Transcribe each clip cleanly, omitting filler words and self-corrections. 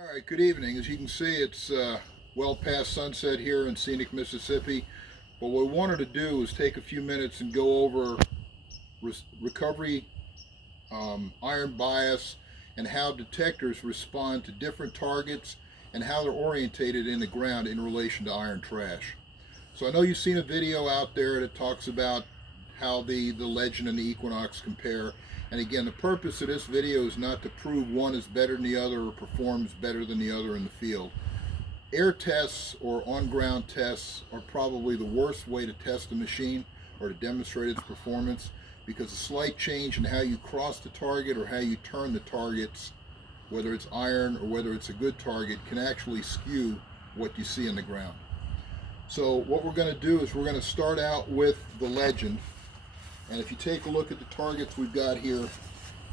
All right, good evening. As you can see, it's well past sunset here in scenic Mississippi. But what we wanted to do is take a few minutes and go over recovery, iron bias, and how detectors respond to different targets and how they're orientated in the ground in relation to iron trash. So I know you've seen a video out there that talks about how the Legend and the Equinox compare. And again, the purpose of this video is not to prove one is better than the other or performs better than the other in the field. Air tests or on-ground tests are probably the worst way to test a machine or to demonstrate its performance, because a slight change in how you cross the target or how you turn the targets, whether it's iron or whether it's a good target, can actually skew what you see in the ground. So what we're going to do is we're going to start out with the Legend. And if you take a look at the targets we've got here,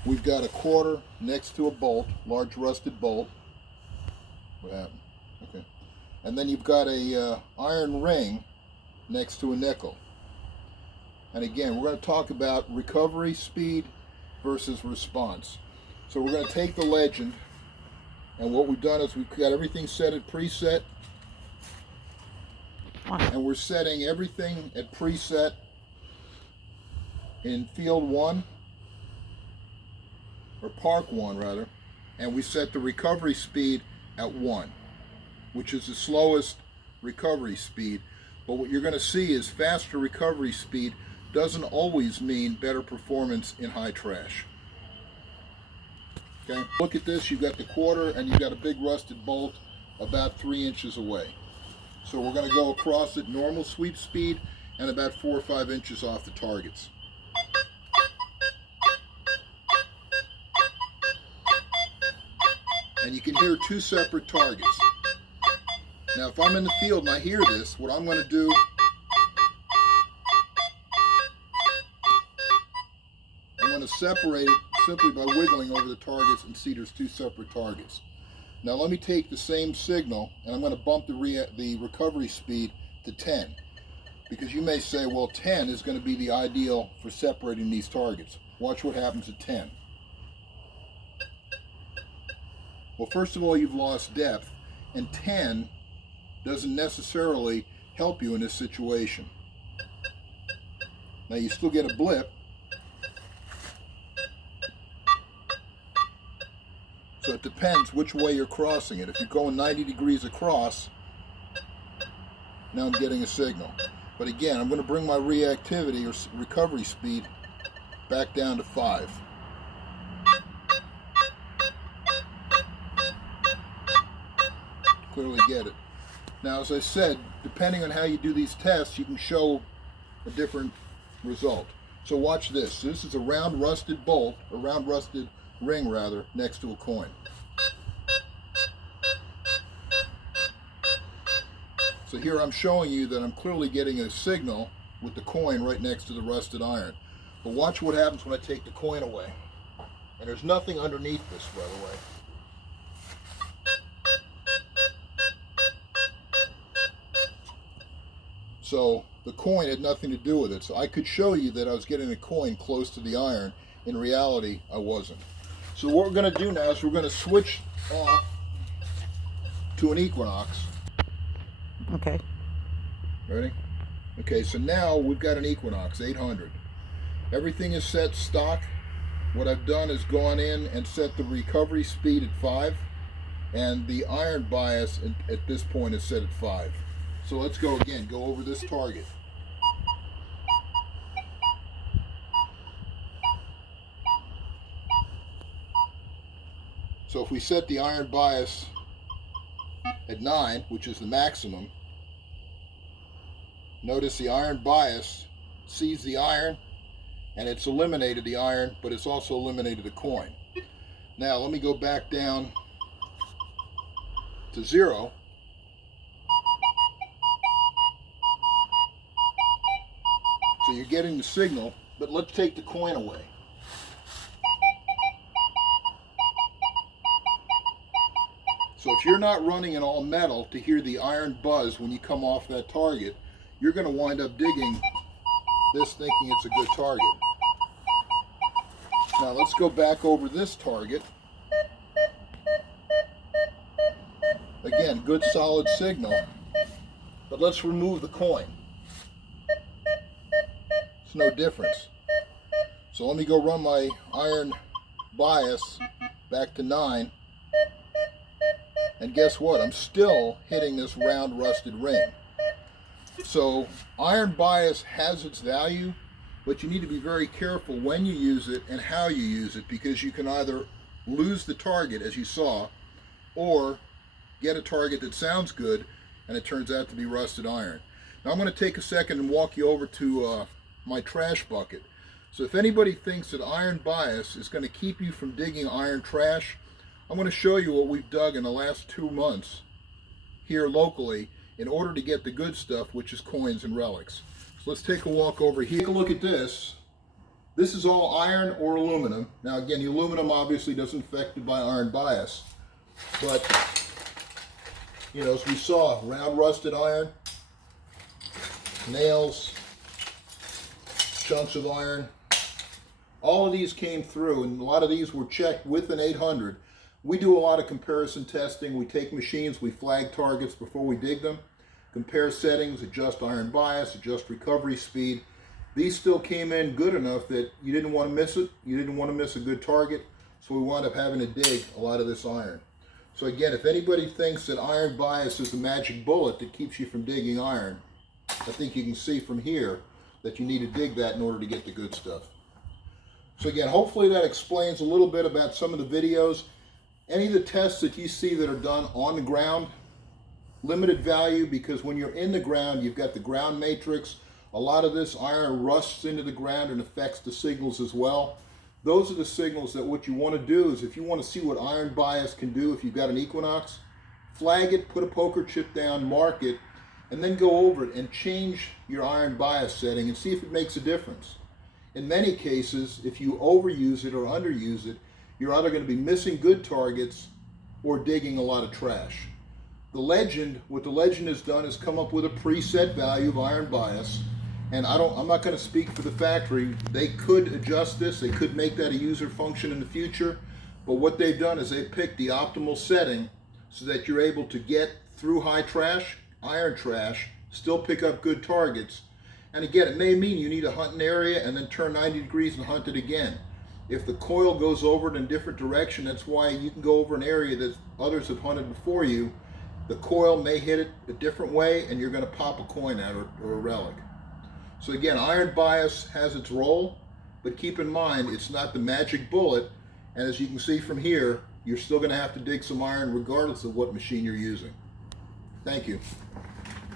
we've got a quarter next to a bolt, large rusted bolt. What happened? Okay. And then you've got a iron ring next to a nickel. And again, we're going to talk about recovery speed versus response. So we're going to take the Legend, and what we've done is we've got everything set at preset. And we're setting everything at preset in field 1, or park 1 rather, and we set the recovery speed at 1, which is the slowest recovery speed. But what you're going to see is faster recovery speed doesn't always mean better performance in high trash. Okay, look at this. You've got the quarter and you've got a big rusted bolt about 3 inches away. So we're going to go across at normal sweep speed and about 4 or 5 inches off the targets. And you can hear 2 separate targets. Now if I'm in the field and I hear this, what I'm going to do, I'm going to separate it simply by wiggling over the targets and see there's 2 separate targets. Now let me take the same signal and I'm going to bump the recovery speed to 10. Because you may say, well, 10 is going to be the ideal for separating these targets. Watch what happens at 10. Well, first of all, you've lost depth, and 10 doesn't necessarily help you in this situation. Now you still get a blip, so it depends which way you're crossing it. If you're going 90 degrees across, now I'm getting a signal. But again, I'm going to bring my reactivity or recovery speed back down to 5. Clearly get it. Now, as I said, depending on how you do these tests, you can show a different result. So watch this. This is a round rusted bolt, a round rusted ring rather, next to a coin. So here I'm showing you that I'm clearly getting a signal with the coin right next to the rusted iron. But watch what happens when I take the coin away. And there's nothing underneath this, by the way. So the coin had nothing to do with it. So I could show you that I was getting the coin close to the iron. In reality, I wasn't. So what we're going to do now is we're going to switch off to an Equinox. Okay. Ready? Okay, so now we've got an Equinox 800. Everything is set stock. What I've done is gone in and set the recovery speed at 5, and the iron bias at this point is set at 5. So let's go again, go over this target. So if we set the iron bias at 9, which is the maximum, notice the iron bias sees the iron and it's eliminated the iron, but it's also eliminated the coin. Now let me go back down to 0. So you're getting the signal, but let's take the coin away. So if you're not running an all metal to hear the iron buzz when you come off that target, you're going to wind up digging this thinking it's a good target. Now let's go back over this target. Again, good solid signal. But let's remove the coin. It's no difference. So let me go run my iron bias back to 9. And guess what? I'm still hitting this round rusted ring. So iron bias has its value, but you need to be very careful when you use it and how you use it, because you can either lose the target, as you saw, or get a target that sounds good and it turns out to be rusted iron. Now I'm going to take a second and walk you over to my trash bucket. So if anybody thinks that iron bias is going to keep you from digging iron trash, I'm going to show you what we've dug in the last 2 months here locally in order to get the good stuff, which is coins and relics. So let's take a walk over here. Take a look at this. This is all iron or aluminum. Now again, the aluminum obviously doesn't affected by iron bias, but you know, as we saw, round rusted iron, nails, chunks of iron, all of these came through, and a lot of these were checked with an 800. We do a lot of comparison testing. We take machines, we flag targets before we dig them, compare settings, adjust iron bias, adjust recovery speed. These still came in good enough that you didn't want to miss it. You didn't want to miss a good target, so we wound up having to dig a lot of this iron. So again, if anybody thinks that iron bias is the magic bullet that keeps you from digging iron, I think you can see from here that you need to dig that in order to get the good stuff. So again, hopefully that explains a little bit about some of the videos. Any of the tests that you see that are done on the ground, limited value, because when you're in the ground, you've got the ground matrix. A lot of this iron rusts into the ground and affects the signals as well. Those are the signals that what you want to do is, if you want to see what iron bias can do, if you've got an Equinox, flag it, put a poker chip down, mark it, and then go over it and change your iron bias setting and see if it makes a difference. In many cases, if you overuse it or underuse it, you're either going to be missing good targets or digging a lot of trash. The Legend, what the Legend has done is come up with a preset value of iron bias. And I'm not going to speak for the factory. They could adjust this. They could make that a user function in the future. But what they've done is they've picked the optimal setting so that you're able to get through high trash, iron trash, still pick up good targets. And again, it may mean you need to hunt an area and then turn 90 degrees and hunt it again. If the coil goes over it in a different direction, that's why you can go over an area that others have hunted before you. The coil may hit it a different way and you're going to pop a coin out or a relic. So again, iron bias has its role, but keep in mind it's not the magic bullet, and as you can see from here, you're still going to have to dig some iron regardless of what machine you're using. Thank you.